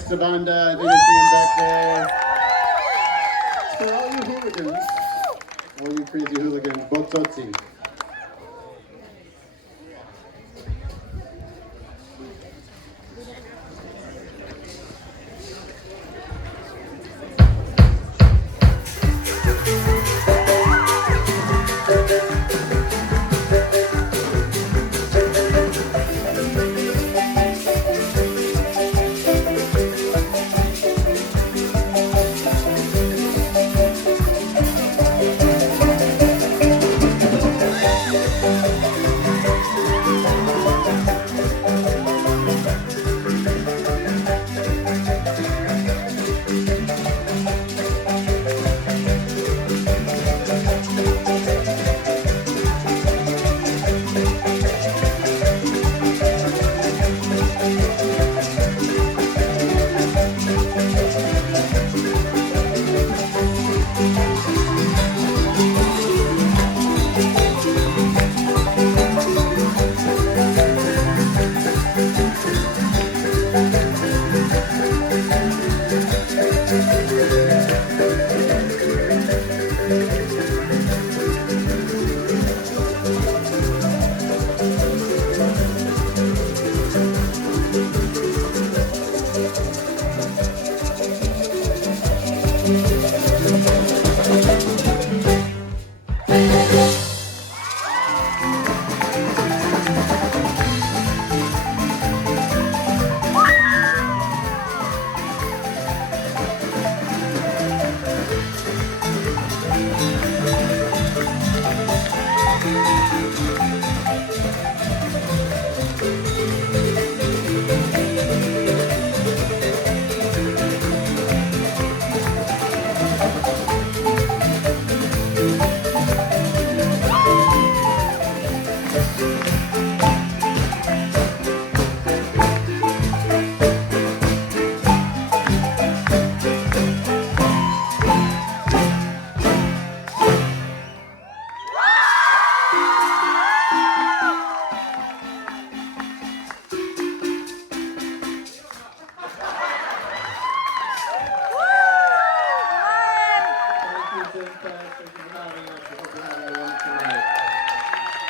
Mike Savanda, I think it's him back there. For all you hooligans, all you crazy hooligans, Bototsi.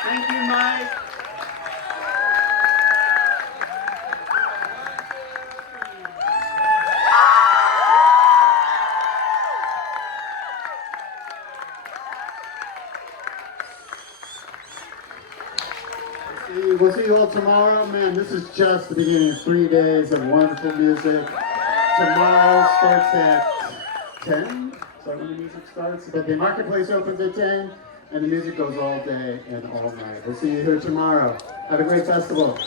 Thank you, Mike. We'll see you all tomorrow. Man, this is just the beginning of 3 days of wonderful music. Tomorrow starts at 10. Is that when the music starts? But the marketplace opens at 10, and the music goes all day and all night. We'll see you here tomorrow. Have a great festival.